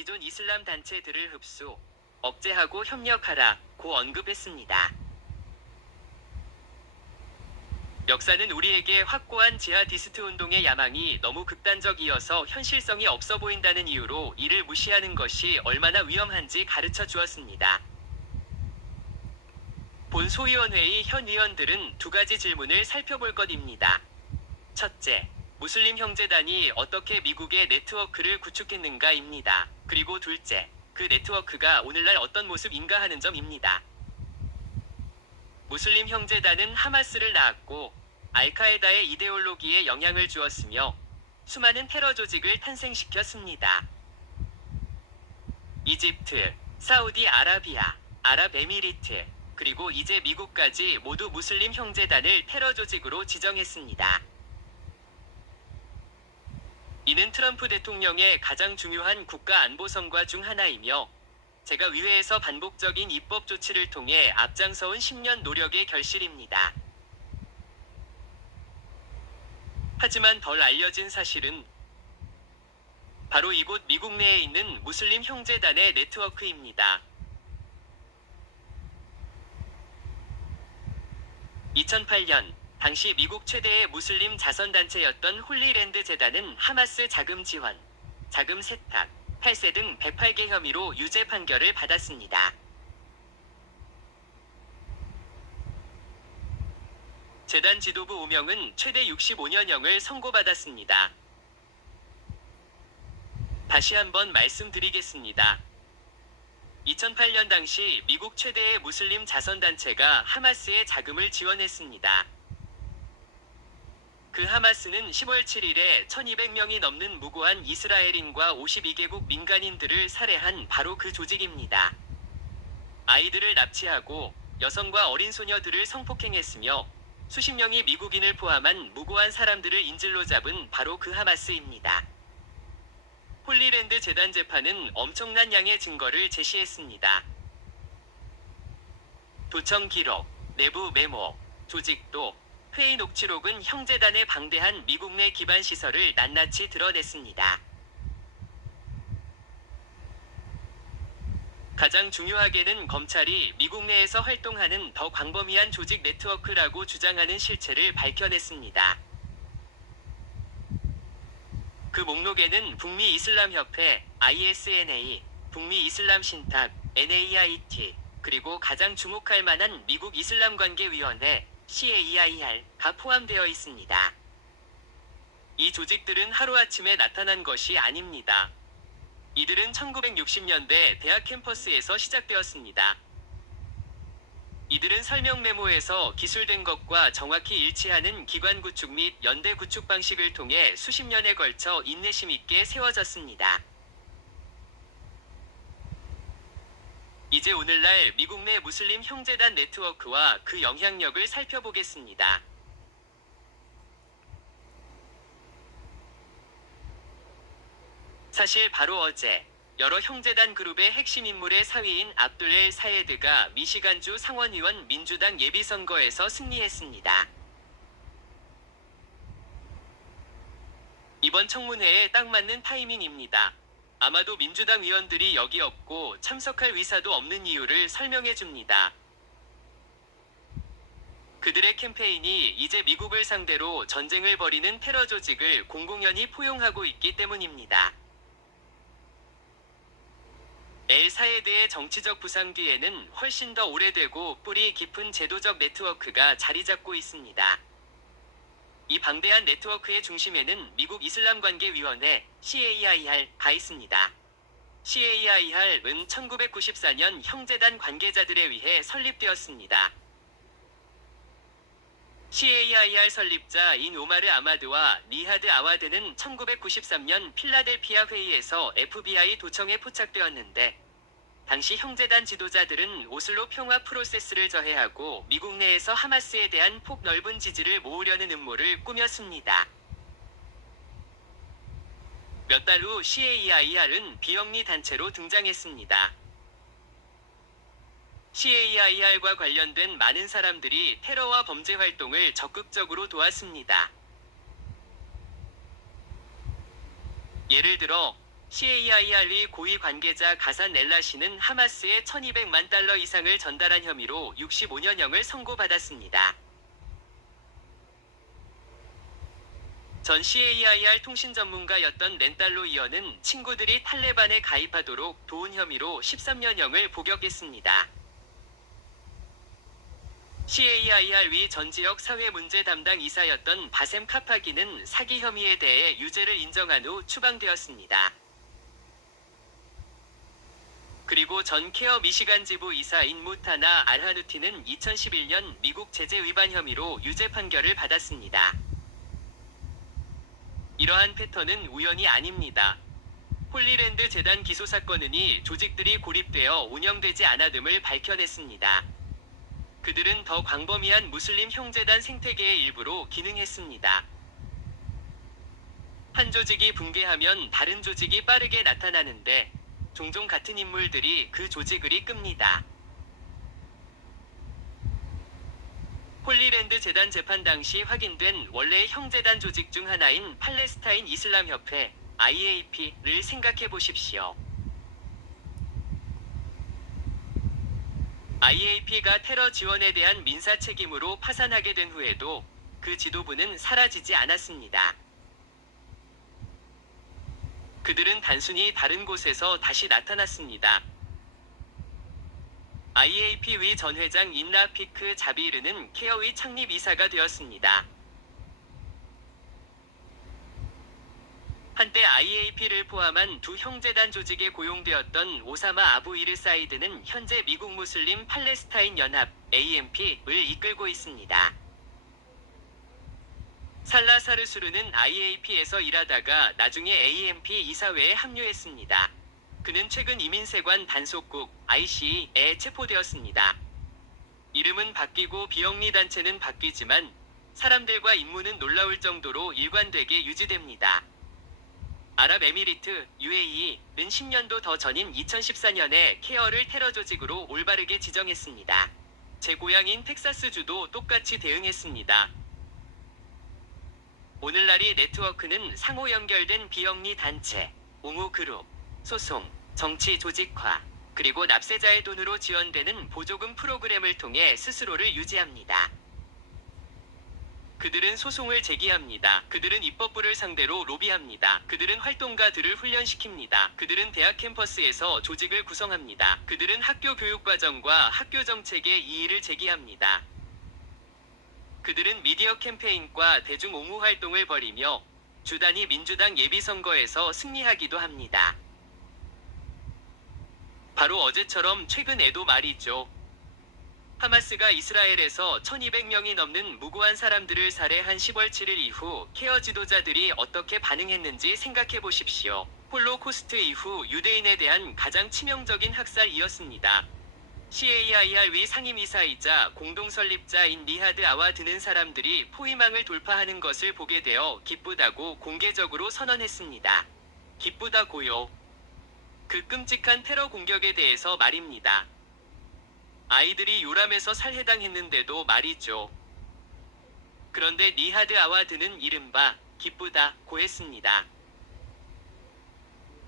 기존 이슬람 단체들을 흡수, 억제하고 협력하라고 언급했습니다. 역사는 우리에게 확고한 지하디스트 운동의 야망이 너무 극단적이어서 현실성이 없어 보인다는 이유로 이를 무시하는 것이 얼마나 위험한지 가르쳐 주었습니다. 본 소위원회의 현 위원들은 두 가지 질문을 살펴볼 것입니다. 첫째, 무슬림 형제단이 어떻게 미국의 네트워크를 구축했는가입니다. 그리고 둘째, 그 네트워크가 오늘날 어떤 모습인가 하는 점입니다. 무슬림 형제단은 하마스를 낳았고 알카에다의 이데올로기에 영향을 주었으며 수많은 테러 조직을 탄생시켰습니다. 이집트, 사우디아라비아, 아랍에미리트, 그리고 이제 미국까지 모두 무슬림 형제단을 테러 조직으로 지정했습니다. 이는 트럼프 대통령의 가장 중요한 국가 안보 성과 중 하나이며 제가 의회에서 반복적인 입법 조치를 통해 앞장서온 10년 노력의 결실입니다. 하지만 덜 알려진 사실은 바로 이곳 미국 내에 있는 무슬림 형제단의 네트워크입니다. 2008년 당시 미국 최대의 무슬림 자선단체였던 홀리랜드 재단은 하마스 자금 지원, 자금 세탁, 탈세 등 108개 혐의로 유죄 판결을 받았습니다. 재단 지도부 5명은 최대 65년형을 선고받았습니다. 다시 한번 말씀드리겠습니다. 2008년 당시 미국 최대의 무슬림 자선단체가 하마스의 자금을 지원했습니다. 그 하마스는 10월 7일에 1200명이 넘는 무고한 이스라엘인과 52개국 민간인들을 살해한 바로 그 조직입니다. 아이들을 납치하고 여성과 어린 소녀들을 성폭행했으며 수십 명의 미국인을 포함한 무고한 사람들을 인질로 잡은 바로 그 하마스입니다. 홀리랜드 재단 재판은 엄청난 양의 증거를 제시했습니다. 도청 기록, 내부 메모, 조직도, 회의 녹취록은 형제단의 방대한 미국 내 기반 시설을 낱낱이 드러냈습니다. 가장 중요하게는 검찰이 미국 내에서 활동하는 더 광범위한 조직 네트워크라고 주장하는 실체를 밝혀냈습니다. 그 목록에는 북미 이슬람협회, ISNA, 북미 이슬람 신탁, NAIT, 그리고 가장 주목할 만한 미국 이슬람관계위원회, CAIR가 포함되어 있습니다. 이 조직들은 하루아침에 나타난 것이 아닙니다. 이들은 1960년대 대학 캠퍼스에서 시작되었습니다. 이들은 설명 메모에서 기술된 것과 정확히 일치하는 기관 구축 및 연대 구축 방식을 통해 수십 년에 걸쳐 인내심 있게 세워졌습니다. 이제 오늘날 미국 내 무슬림 형제단 네트워크와 그 영향력을 살펴보겠습니다. 사실 바로 어제 여러 형제단 그룹의 핵심 인물의 사위인 압둘 엘 사예드가 미시간주 상원의원 민주당 예비선거에서 승리했습니다. 이번 청문회에 딱 맞는 타이밍입니다. 아마도 민주당 의원들이 여기 없고 참석할 의사도 없는 이유를 설명해 줍니다. 그들의 캠페인이 이제 미국을 상대로 전쟁을 벌이는 테러 조직을 공공연히 포용하고 있기 때문입니다. 엘 사예드의 정치적 부상 뒤에는 훨씬 더 오래되고 뿌리 깊은 제도적 네트워크가 자리 잡고 있습니다. 이 방대한 네트워크의 중심에는 미국 이슬람관계위원회 CAIR가 있습니다. CAIR은 1994년 형제단 관계자들에 의해 설립되었습니다. CAIR 설립자인 오마르 아마드와 니하드 아와드는 1993년 필라델피아 회의에서 FBI 도청에 포착되었는데 당시 형제단 지도자들은 오슬로 평화 프로세스를 저해하고 미국 내에서 하마스에 대한 폭넓은 지지를 모으려는 음모를 꾸몄습니다. 몇 달 후 CAIR은 비영리 단체로 등장했습니다. CAIR과 관련된 많은 사람들이 테러와 범죄 활동을 적극적으로 도왔습니다. 예를 들어 CAIR의 고위 관계자 가산 엘라시는 하마스에 1200만 달러 이상을 전달한 혐의로 65년형을 선고받았습니다. 전 CAIR 통신 전문가였던 렌달로 이어는 친구들이 탈레반에 가입하도록 도운 혐의로 13년형을 복역했습니다. CAIR 위 전 지역 사회 문제 담당 이사였던 바셈 카파기는 사기 혐의에 대해 유죄를 인정한 후 추방되었습니다. 그리고 전 케어 미시간 지부 이사인 무타나 알하누티는 2011년 미국 제재 위반 혐의로 유죄 판결을 받았습니다. 이러한 패턴은 우연이 아닙니다. 홀리랜드 재단 기소 사건은이 조직들이 고립되어 운영되지 않아됨을 밝혀냈습니다. 그들은 더 광범위한 무슬림 형제단 생태계의 일부로 기능했습니다. 한 조직이 붕괴하면 다른 조직이 빠르게 나타나는데 종종 같은 인물들이 그 조직을 이끕니다. 홀리랜드 재단 재판 당시 확인된 원래의 형제단 조직 중 하나인 팔레스타인 이슬람 협회 IAP를 생각해 보십시오. IAP가 테러 지원에 대한 민사 책임으로 파산하게 된 후에도 그 지도부는 사라지지 않았습니다. 그들은 단순히 다른 곳에서 다시 나타났습니다. IAP 위 전 회장 인라피크 자비르는 케어의 창립 이사가 되었습니다. 한때 IAP를 포함한 두 형제단 조직에 고용되었던 오사마 아부 이르사이드는 현재 미국 무슬림 팔레스타인 연합 AMP를 이끌고 있습니다. 살라 사르수르는 IAP에서 일하다가 나중에 AMP 이사회에 합류했습니다. 그는 최근 이민세관 단속국 IC에 체포되었습니다. 이름은 바뀌고 비영리 단체는 바뀌지만 사람들과 임무는 놀라울 정도로 일관되게 유지됩니다. 아랍에미리트 UAE는 10년도 더 전인 2014년에 케어를 테러 조직으로 올바르게 지정했습니다. 제 고향인 텍사스주도 똑같이 대응했습니다. 오늘날의 네트워크는 상호 연결된 비영리 단체, 옹호그룹, 소송, 정치 조직화, 그리고 납세자의 돈으로 지원되는 보조금 프로그램을 통해 스스로를 유지합니다. 그들은 소송을 제기합니다. 그들은 입법부를 상대로 로비합니다. 그들은 활동가들을 훈련시킵니다. 그들은 대학 캠퍼스에서 조직을 구성합니다. 그들은 학교 교육과정과 학교 정책에 이의를 제기합니다. 그들은 미디어 캠페인과 대중 옹호 활동을 벌이며 주단위 민주당 예비선거에서 승리하기도 합니다. 바로 어제처럼 최근에도 말이죠. 하마스가 이스라엘에서 1200명이 넘는 무고한 사람들을 살해한 10월 7일 이후 케어 지도자들이 어떻게 반응했는지 생각해 보십시오. 홀로코스트 이후 유대인에 대한 가장 치명적인 학살이었습니다. CAIR 위 상임이사이자 공동설립자인 니하드 아와 드는 사람들이 포위망을 돌파하는 것을 보게 되어 기쁘다고 공개적으로 선언했습니다. 기쁘다고요. 그 끔찍한 테러 공격에 대해서 말입니다. 아이들이 요람에서 살해당했는데도 말이죠. 그런데 니하드 아와드는 이른바 기쁘다고 했습니다.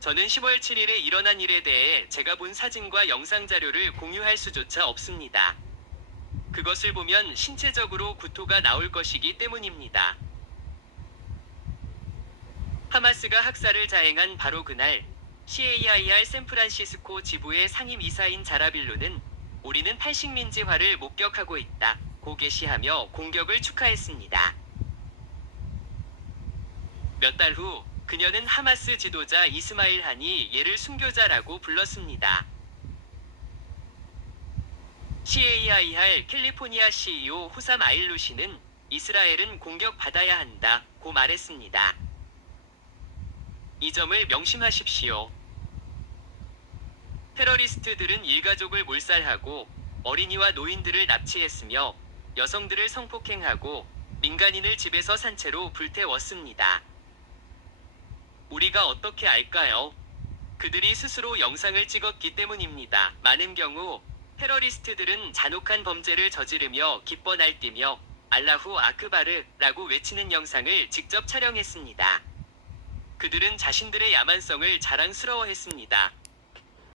저는 10월 7일에 일어난 일에 대해 제가 본 사진과 영상 자료를 공유할 수조차 없습니다. 그것을 보면 신체적으로 구토가 나올 것이기 때문입니다. 하마스가 학살을 자행한 바로 그날 CAIR 샌프란시스코 지부의 상임이사인 자라빌로는 우리는 팔식민지화를 목격하고 있다 고 게시하며 공격을 축하했습니다. 몇 달 후 그녀는 하마스 지도자 이스마일 하니 얘를 순교자라고 불렀습니다. CAIR 캘리포니아 CEO 후삼 아일루시는 이스라엘은 공격받아야 한다고 말했습니다. 이 점을 명심하십시오. 테러리스트들은 일가족을 몰살하고 어린이와 노인들을 납치했으며 여성들을 성폭행하고 민간인을 집에서 산채로 불태웠습니다. 우리가 어떻게 알까요? 그들이 스스로 영상을 찍었기 때문입니다. 많은 경우 테러리스트들은 잔혹한 범죄를 저지르며 기뻐 날뛰며 알라후 아크바르라고 외치는 영상을 직접 촬영했습니다. 그들은 자신들의 야만성을 자랑스러워했습니다.